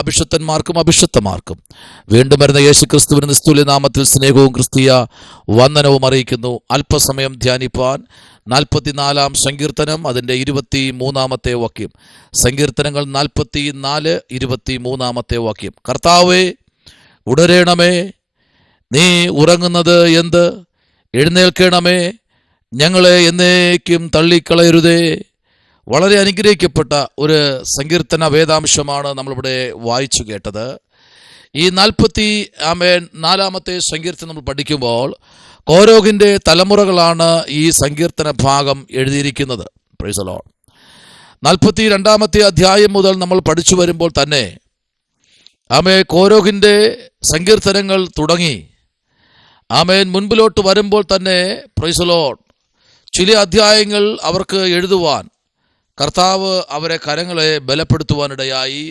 അഭിഷക്തന്മാർക്കും അഭിഷക്തമാർക്കും വീണ്ടും വരുന്ന യേശു ക്രിസ്തുവിന്റെ നിസ്തുല്യ നാമത്തിൽ സ്നേഹവും ക്രിസ്തീയ വന്ദനവും അറിയിക്കുന്നു. അല്പസമയം ധ്യാനിപ്പാൻ 44 സങ്കീർത്തനം അതിൻ്റെ 23 വാക്യം. സങ്കീർത്തനങ്ങൾ 44, 23 വാക്യം. കർത്താവേ, ഉണരണമേ, നീ ഉറങ്ങുന്നത് എന്ത്? എഴുന്നേൽക്കണമേ, ഞങ്ങളെ എന്നേക്കും തള്ളിക്കളയരുതേ. വളരെ അനുഗ്രഹിക്കപ്പെട്ട ഒരു സങ്കീർത്തന വേദാംശമാണ് നമ്മളിവിടെ വായിച്ചു കേട്ടത്. ഈ 44 സങ്കീർത്തനം നമ്മൾ പഠിക്കുമ്പോൾ കോരോഗിൻ്റെ തലമുറകളാണ് ഈ സങ്കീർത്തന ഭാഗം എഴുതിയിരിക്കുന്നത്. Praise the Lord. 42 അധ്യായം മുതൽ നമ്മൾ പഠിച്ചു വരുമ്പോൾ തന്നെ കോരോഗിൻ്റെ സങ്കീർത്തനങ്ങൾ തുടങ്ങി മുൻപിലോട്ട് വരുമ്പോൾ തന്നെ പ്രൈസ് ദി ലോർഡ് ചില അധ്യായങ്ങൾ അവർക്ക് എഴുതുവാൻ കർത്താവ് അവരെ കരങ്ങളെ ബലപ്പെടുത്തുവാനിടയായി.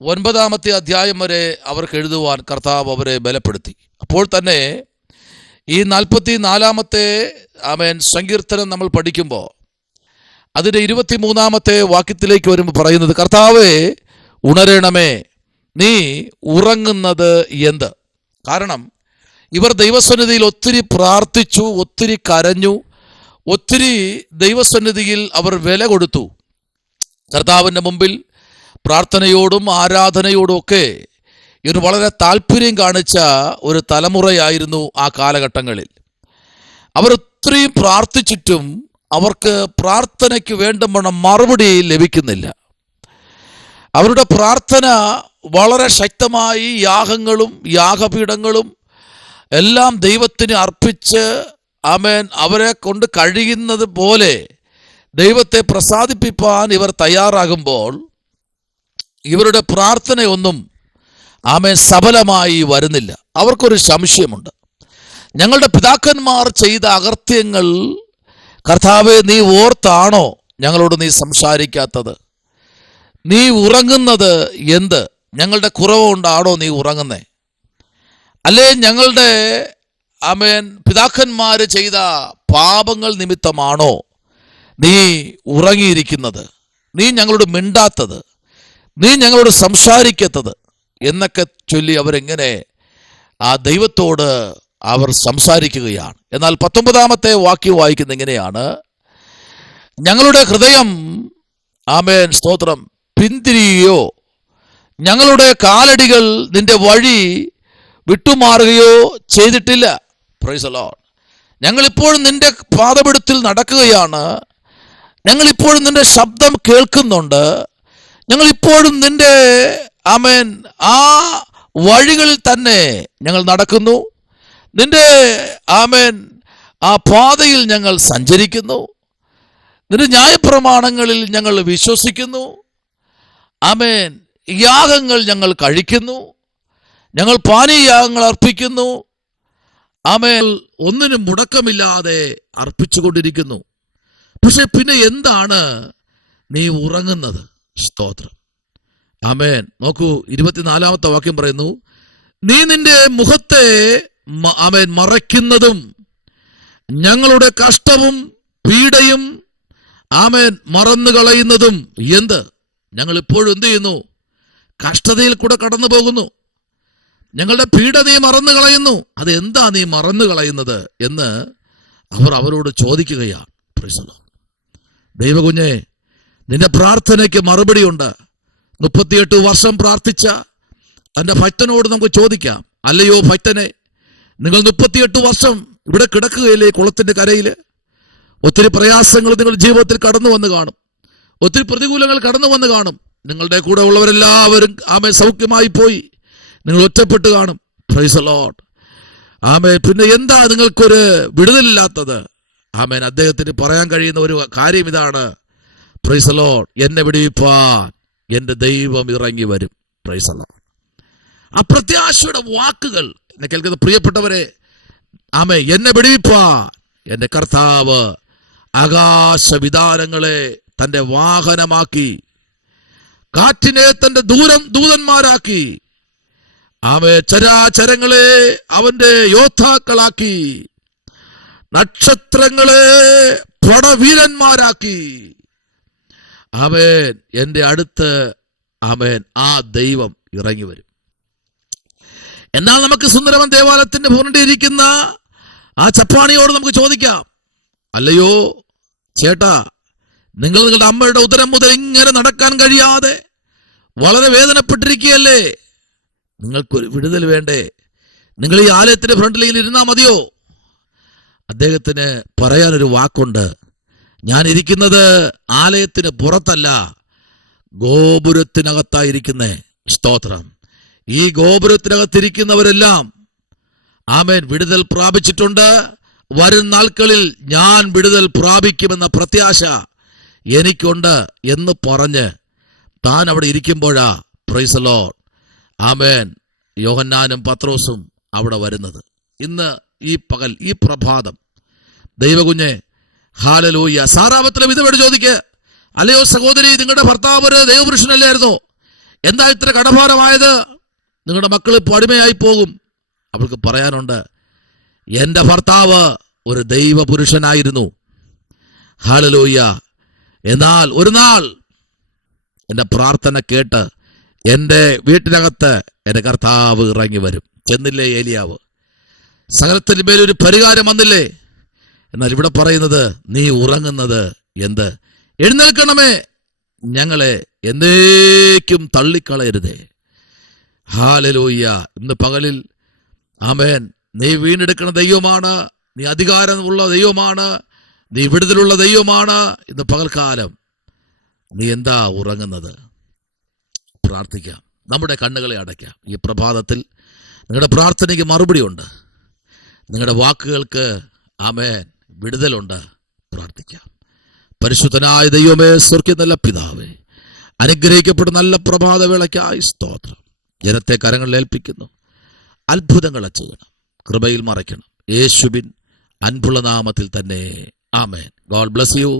49 അധ്യായം വരെ അവർക്ക് എഴുതുവാൻ കർത്താവ് അവരെ ബലപ്പെടുത്തി. അപ്പോൾ തന്നെ ഈ 44 സങ്കീർത്തനം നമ്മൾ പഠിക്കുമ്പോൾ അതിൻ്റെ 23 വാക്യത്തിലേക്ക് വരുമ്പോൾ പറയുന്നത്, കർത്താവേ, ഉണരണമേ, നീ ഉറങ്ങുന്നത് എന്ത്? കാരണം ഇവർ ദൈവസന്നിധിയിൽ ഒത്തിരി പ്രാർത്ഥിച്ചു, ഒത്തിരി കരഞ്ഞു, ഒത്തിരി ദൈവസന്നിധിയിൽ അവർ വില കൊടുത്തു. കർത്താവിൻ്റെ മുമ്പിൽ പ്രാർത്ഥനയോടും ആരാധനയോടും ഒക്കെ ഇവർ വളരെ താല്പര്യം കാണിച്ച ഒരു തലമുറയായിരുന്നു ആ കാലഘട്ടങ്ങളിൽ. അവർ ഒത്തിരി പ്രാർത്ഥിച്ചിട്ടും അവർക്ക് പ്രാർത്ഥനയ്ക്ക് വേണ്ടുന്ന മറുപടി ലഭിക്കുന്നില്ല. അവരുടെ പ്രാർത്ഥന വളരെ ശക്തമായി യാഗങ്ങളും യാഗപീഠങ്ങളും എല്ലാം ദൈവത്തിന് അർപ്പിച്ച് അവരെ കൊണ്ട് കഴിയുന്നത് പോലെ ദൈവത്തെ പ്രസാദിപ്പിക്കാൻ ഇവർ തയ്യാറാകുമ്പോൾ ഇവരുടെ പ്രാർത്ഥനയൊന്നും സഫലമായി വരുന്നില്ല. അവർക്കൊരു സംശയമുണ്ട്. ഞങ്ങളുടെ പിതാക്കന്മാർ ചെയ്ത അകൃത്യങ്ങൾ കർത്താവേ, നീ ഓർത്താണോ ഞങ്ങളോട് നീ സംസാരിക്കാത്തത്? നീ ഉറങ്ങുന്നത് എന്ത്? ഞങ്ങളുടെ കുറവ് കൊണ്ടാണോ നീ ഉറങ്ങുന്നേ? അല്ലേ ഞങ്ങളുടെ പിതാക്കന്മാർ ചെയ്ത പാപങ്ങൾ നിമിത്തമാണോ നീ ഉറങ്ങിയിരിക്കുന്നത്? നീ ഞങ്ങളോട് മിണ്ടാത്തത്, നീ ഞങ്ങളോട് സംസാരിക്കാത്തത് എന്നൊക്കെ ചൊല്ലി അവരെങ്ങനെ ആ ദൈവത്തോട് അവർ സംസാരിക്കുകയാണ്. എന്നാൽ 19 വാക്യം വായിക്കുന്നത് എങ്ങനെയാണ്? ഞങ്ങളുടെ ഹൃദയം സ്തോത്രം പിന്തിരിയുകയോ ഞങ്ങളുടെ കാലടികൾ നിന്റെ വഴി വിട്ടുമാറുകയോ ചെയ്തിട്ടില്ല. Praise the Lord. ഞങ്ങളിപ്പോഴും നിന്റെ പാദപീഠത്തിൽ നടക്കുകയാണ്. ഞങ്ങളിപ്പോഴും നിന്റെ ശബ്ദം കേൾക്കുന്നുണ്ട്. ഞങ്ങളിപ്പോഴും നിന്റെ ആ വഴികളിൽ തന്നെ ഞങ്ങൾ നടക്കുന്നു. നിന്റെ ആ പാതയിൽ ഞങ്ങൾ സഞ്ചരിക്കുന്നു. നിന്റെ ന്യായപ്രമാണങ്ങളിൽ ഞങ്ങൾ വിശ്വസിക്കുന്നു. യാഗങ്ങൾ ഞങ്ങൾ കഴിക്കുന്നു. ഞങ്ങൾ പാനീയയാഗങ്ങൾ അർപ്പിക്കുന്നു. ഒന്നിനും മുടക്കമില്ലാതെ അർപ്പിച്ചുകൊണ്ടിരിക്കുന്നു. പക്ഷെ പിന്നെ എന്താണ് നീ ഉറങ്ങുന്നത്? സ്തോത്രം. നോക്കൂ, 24 വാക്യം പറയുന്നു, നീ നിന്റെ മുഖത്തെ മറയ്ക്കുന്നതും ഞങ്ങളുടെ കഷ്ടവും പീഡയും മറന്നു കളയുന്നതും എന്ത്? ഞങ്ങൾ ഇപ്പോഴും എന്ത് ചെയ്യുന്നു? കഷ്ടതയിൽ കൂടെ കടന്നു പോകുന്നു. ഞങ്ങളുടെ പീഡ നീ മറന്നു കളയുന്നു. അതെന്താ നീ മറന്നു കളയുന്നത് എന്ന് അവരോട് ചോദിക്കുകയാണ്. ദൈവകുഞ്ഞെ, നിന്റെ പ്രാർത്ഥനയ്ക്ക് മറുപടിയുണ്ട്. 38 വർഷം പ്രാർത്ഥിച്ച തൻ്റെ ഭക്തനോട് നമുക്ക് ചോദിക്കാം, അല്ലയോ ഭക്തനെ, നിങ്ങൾ 38 വർഷം ഇവിടെ കിടക്കുകയില്ലേ കുളത്തിൻ്റെ കരയിൽ? ഒത്തിരി പ്രയാസങ്ങൾ നിങ്ങളുടെ ജീവിതത്തിൽ കടന്നു വന്ന് കാണും. ഒത്തിരി പ്രതികൂലങ്ങൾ കടന്നു വന്ന് കാണും. നിങ്ങളുടെ കൂടെ ഉള്ളവരെല്ലാവരും സൗഖ്യമായി പോയി. നിങ്ങൾ ഒറ്റപ്പെട്ട് കാണും. Praise the Lord. പിന്നെ എന്താ നിങ്ങൾക്കൊരു വിടുതലില്ലാത്തത്? അദ്ദേഹത്തിന് പറയാൻ കഴിയുന്ന ഒരു കാര്യം ഇതാണ്, പ്രൈസ് ദി ലോർഡ്, എന്നെ വിടുവിപ്പാൻ എൻ്റെ ദൈവം ഇറങ്ങി വരും. Praise the Lord. ആ പ്രത്യാശയുടെ വാക്കുകൾ എന്നെ കേൾക്കുന്ന പ്രിയപ്പെട്ടവരെ, എന്നെ വിടുവിപ്പാൻ എൻ്റെ കർത്താവ് ആകാശവിതാനങ്ങളെ തൻ്റെ വാഹനമാക്കി, കാറ്റിനെ തൻ്റെ ദൂതന്മാരാക്കി, ചരാചരങ്ങളെ അവന്റെ യോദ്ധാക്കളാക്കി, നക്ഷത്രങ്ങളെ പടവീരന്മാരാക്കി. അവൻ എൻ്റെ അടുത്ത് ആമേൻ, ആ ദൈവം ഇറങ്ങി വരും. എന്നാൽ നമുക്ക് സുന്ദരവൻ ദേവാലയത്തിന്റെ പൂർണ്ണിരിക്കുന്ന ആ ചപ്പാണിയോട് നമുക്ക് ചോദിക്കാം, അല്ലയോ ചേട്ടാ, നിങ്ങൾ നിങ്ങളുടെ അമ്മയുടെ ഉദരം മുതൽ ഇങ്ങനെ നടക്കാൻ കഴിയാതെ വളരെ വേദനപ്പെട്ടിരിക്കുകയല്ലേ, നിങ്ങൾക്കൊരു വിടുതൽ വേണ്ടേ? നിങ്ങൾ ഈ ആലയത്തിന്റെ ഫ്രണ്ടിൽ ഇരുന്നാൽ മതിയോ? അദ്ദേഹത്തിന് പറയാനൊരു വാക്കുണ്ട്, ഞാൻ ഇരിക്കുന്നത് ആലയത്തിന് പുറത്തല്ല, ഗോപുരത്തിനകത്തായിരിക്കുന്നേ. സ്തോത്രം. ഈ ഗോപുരത്തിനകത്തിരിക്കുന്നവരെല്ലാം ആമേൻ വിടുതൽ പ്രാപിച്ചിട്ടുണ്ട്. വരും നാൾകളിൽ ഞാൻ വിടുതൽ പ്രാപിക്കുമെന്ന പ്രത്യാശ എനിക്കുണ്ട് എന്ന് പറഞ്ഞ് താൻ അവിടെ ഇരിക്കുമ്പോഴാ, പ്രൈസ് ദി ലോർഡ്, ആമേൻ, യോഹന്നാനും പത്രോസും അവിടെ വരുന്നത്. ഇന്ന് ഈ പകൽ, ഈ പ്രഭാതം, ദൈവകുഞ്ഞെ, ഹല്ലേലൂയ. സാറാപത്തിലെ വിധവയോട് ചോദിക്ക്, അല്ലയോ സഹോദരി, നിങ്ങളുടെ ഭർത്താവ് ഒരു ദൈവപുരുഷനല്ലായിരുന്നോ? എന്താ ഇത്ര കടഭാരമായത്? നിങ്ങളുടെ മക്കൾ ഇപ്പോൾ അടിമയായി പോകും. അവൾക്ക് പറയാനുണ്ട്, എൻ്റെ ഭർത്താവ് ഒരു ദൈവപുരുഷനായിരുന്നു. ഹല്ലേലൂയ. എന്നാൽ ഒരു നാൾ എൻ്റെ പ്രാർത്ഥന കേട്ട് എൻ്റെ വീട്ടിനകത്ത് എൻ്റെ കർത്താവ് ഇറങ്ങി വരും. ചെന്നില്ലേ ഏലിയാവ്? സകലത്തിന് മേലൊരു പരിഹാരം വന്നില്ലേ? എന്നാൽ ഇവിടെ പറയുന്നത്, നീ ഉറങ്ങുന്നത് എന്ത്? എഴുന്നേൽക്കണമേ, ഞങ്ങളെ എന്നേക്കും തള്ളിക്കളയരുതേ. ഹല്ലേലൂയ. ഇന്ന് പകലിൽ ആമേൻ, നീ വീണ്ടെടുക്കുന്ന ദൈവമാണ്, നീ അധികാരമുള്ള ദൈവമാണ്, നീ വിടുതലുള്ള ദൈവമാണ്. ഇന്ന് പകൽക്കാലം നീ എന്താ ഉറങ്ങുന്നത്? പ്രാർത്ഥിക്കാം, നമ്മുടെ കണ്ണുകളെ അടയ്ക്കാം. ഈ പ്രഭാതത്തിൽ നിങ്ങളുടെ പ്രാർത്ഥനയ്ക്ക് മറുപടി ഉണ്ട്, നിങ്ങളുടെ വാക്കുകൾക്ക് ആമേൻ വിടുതലുണ്ട്. പ്രാർത്ഥിക്കാം. പരിശുദ്ധനായ ദൈവമേ, സ്വർഗ്ഗ നല്ല പിതാവേ, അനുഗ്രഹിക്കപ്പെട്ട നല്ല പ്രഭാതവേളയ്ക്കായി സ്തോത്രം. ജനത്തെ കരങ്ങളിൽ ഏൽപ്പിക്കുന്നു. അത്ഭുതങ്ങളെ ചെയ്യണം, കൃപയിൽ മറയ്ക്കണം. യേശുവിൻ അൻപുള്ള നാമത്തിൽ തന്നെ. ആമേൻ. God bless U.